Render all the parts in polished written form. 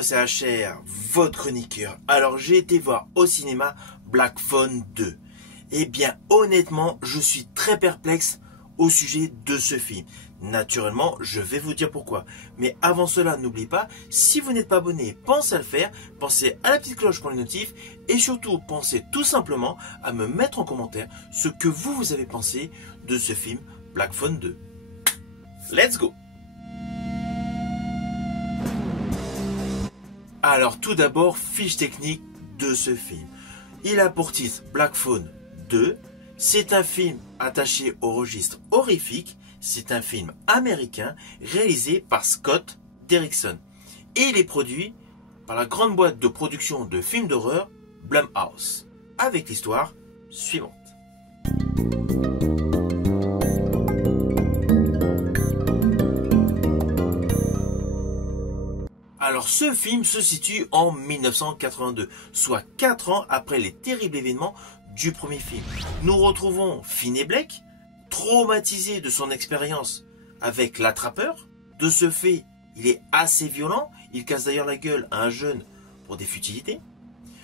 Bonjour, c'est HR, votre chroniqueur. Alors j'ai été voir au cinéma Black Phone 2. Eh bien honnêtement, je suis très perplexe au sujet de ce film. Naturellement, je vais vous dire pourquoi. Mais avant cela, n'oubliez pas, si vous n'êtes pas abonné, pensez à le faire, pensez à la petite cloche pour les notifs et surtout pensez tout simplement à me mettre en commentaire ce que vous avez pensé de ce film Black Phone 2. Let's go! Alors tout d'abord, fiche technique de ce film. Il a pour titre Black Phone 2. C'est un film attaché au registre horrifique. C'est un film américain réalisé par Scott Derrickson. Et il est produit par la grande boîte de production de films d'horreur Blumhouse. Avec l'histoire suivante. Alors ce film se situe en 1982, soit 4 ans après les terribles événements du premier film. Nous retrouvons Finney Blake, traumatisé de son expérience avec l'attrapeur. De ce fait, il est assez violent, il casse d'ailleurs la gueule à un jeune pour des futilités.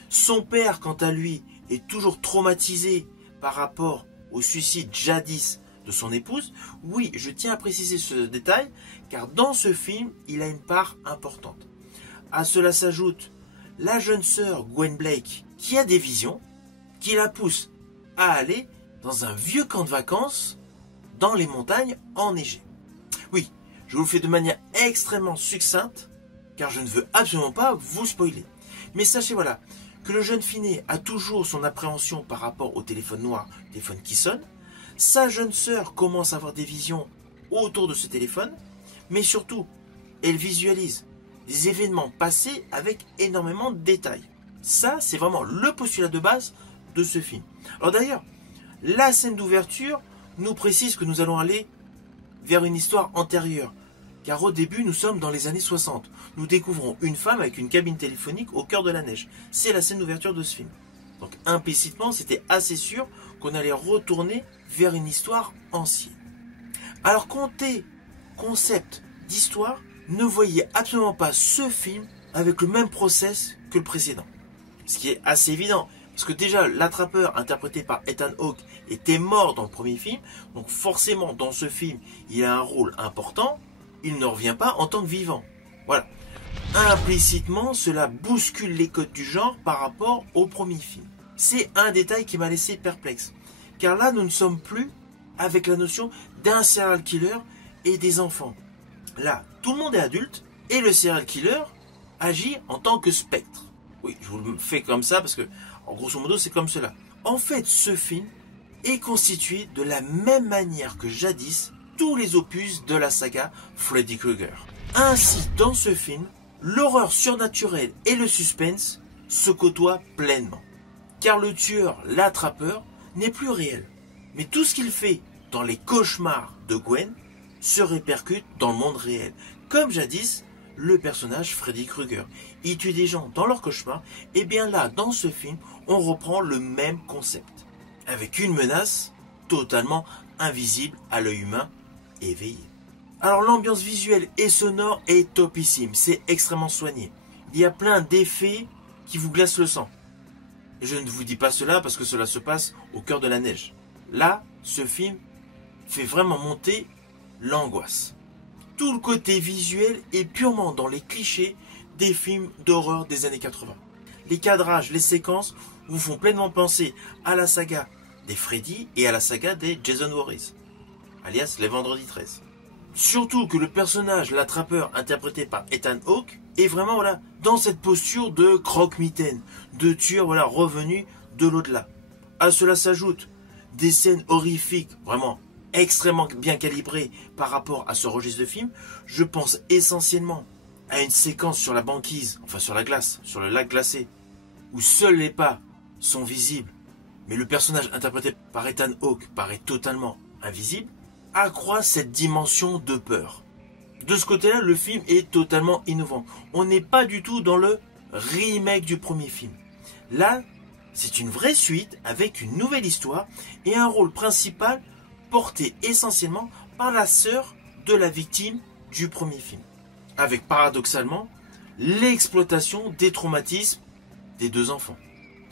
Son père, quant à lui, est toujours traumatisé par rapport au suicide jadis de son épouse. Oui, je tiens à préciser ce détail, car dans ce film, il a une part importante. À cela s'ajoute la jeune sœur Gwen Blake, qui a des visions, qui la pousse à aller dans un vieux camp de vacances dans les montagnes enneigées. Oui, je vous le fais de manière extrêmement succincte, car je ne veux absolument pas vous spoiler. Mais sachez voilà, que le jeune Finney a toujours son appréhension par rapport au téléphone noir, téléphone qui sonne. Sa jeune sœur commence à avoir des visions autour de ce téléphone, mais surtout, elle visualise des événements passés avec énormément de détails. Ça, c'est vraiment le postulat de base de ce film. Alors d'ailleurs, la scène d'ouverture nous précise que nous allons aller vers une histoire antérieure. Car au début, nous sommes dans les années 60. Nous découvrons une femme avec une cabine téléphonique au cœur de la neige. C'est la scène d'ouverture de ce film. Donc implicitement, c'était assez sûr qu'on allait retourner vers une histoire ancienne. Alors côté concept d'histoire, ne voyez absolument pas ce film avec le même process que le précédent. Ce qui est assez évident. Parce que déjà, l'attrapeur interprété par Ethan Hawke était mort dans le premier film. Donc forcément, dans ce film, il a un rôle important. Il ne revient pas en tant que vivant. Voilà. Implicitement, cela bouscule les codes du genre par rapport au premier film. C'est un détail qui m'a laissé perplexe. Car là, nous ne sommes plus avec la notion d'un serial killer et des enfants. Là, tout le monde est adulte et le serial killer agit en tant que spectre. Oui, je vous le fais comme ça parce que, en grosso modo, c'est comme cela. En fait, ce film est constitué de la même manière que jadis tous les opus de la saga Freddy Krueger. Ainsi, dans ce film, l'horreur surnaturelle et le suspense se côtoient pleinement. Car le tueur, l'attrapeur, n'est plus réel. Mais tout ce qu'il fait dans les cauchemars de Gwen se répercute dans le monde réel. Comme jadis, le personnage Freddy Krueger. Il tue des gens dans leurs cauchemars. Et bien là, dans ce film, on reprend le même concept. Avec une menace totalement invisible à l'œil humain éveillé. Alors l'ambiance visuelle et sonore est topissime. C'est extrêmement soigné. Il y a plein d'effets qui vous glacent le sang. Et je ne vous dis pas cela parce que cela se passe au cœur de la neige. Là, ce film fait vraiment monter l'angoisse. Tout le côté visuel est purement dans les clichés des films d'horreur des années 80. Les cadrages, les séquences vous font pleinement penser à la saga des Freddy et à la saga des Jason Voorhees, alias les Vendredis 13. Surtout que le personnage, l'attrapeur interprété par Ethan Hawke, est vraiment voilà, dans cette posture de croque-mitaine, de tueur voilà, revenu de l'au-delà. À cela s'ajoutent des scènes horrifiques, vraiment extrêmement bien calibrées par rapport à ce registre de film. Je pense essentiellement à une séquence sur la banquise, enfin sur la glace, sur le lac glacé, où seuls les pas sont visibles, mais le personnage interprété par Ethan Hawke paraît totalement invisible, accroît cette dimension de peur. De ce côté-là, le film est totalement innovant. On n'est pas du tout dans le remake du premier film. Là, c'est une vraie suite avec une nouvelle histoire et un rôle principal porté essentiellement par la sœur de la victime du premier film. Avec paradoxalement l'exploitation des traumatismes des deux enfants.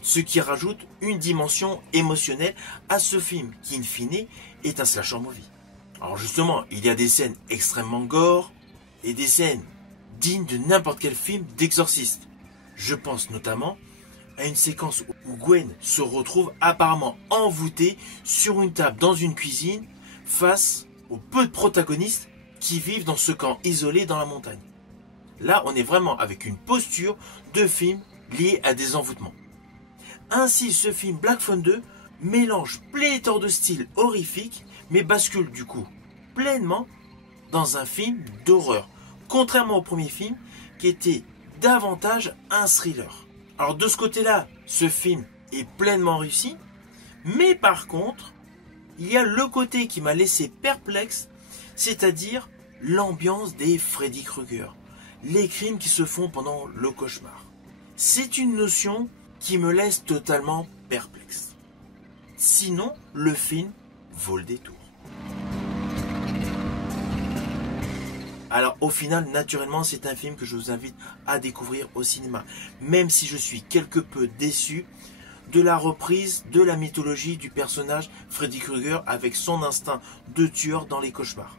Ce qui rajoute une dimension émotionnelle à ce film, qui in fine est un slasher movie. Alors justement, il y a des scènes extrêmement gore et des scènes dignes de n'importe quel film d'exorciste. Je pense notamment à une séquence où Gwen se retrouve apparemment envoûtée sur une table dans une cuisine face aux peu de protagonistes qui vivent dans ce camp isolé dans la montagne. Là, on est vraiment avec une posture de film lié à des envoûtements. Ainsi, ce film Black Phone 2 mélange pléthore de styles horrifiques, mais bascule du coup pleinement dans un film d'horreur, contrairement au premier film qui était davantage un thriller. Alors de ce côté-là, ce film est pleinement réussi, mais par contre, il y a le côté qui m'a laissé perplexe, c'est-à-dire l'ambiance des Freddy Krueger, les crimes qui se font pendant le cauchemar. C'est une notion qui me laisse totalement perplexe. Sinon, le film vaut le détour. Alors au final, naturellement, c'est un film que je vous invite à découvrir au cinéma, même si je suis quelque peu déçu de la reprise de la mythologie du personnage Freddy Krueger avec son instinct de tueur dans les cauchemars.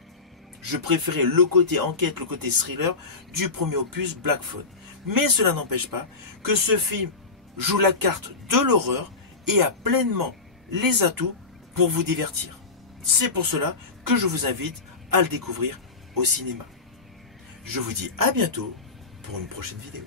Je préférais le côté enquête, le côté thriller du premier opus Black Phone. Mais cela n'empêche pas que ce film joue la carte de l'horreur et a pleinement les atouts pour vous divertir. C'est pour cela que je vous invite à le découvrir au cinéma. Je vous dis à bientôt pour une prochaine vidéo.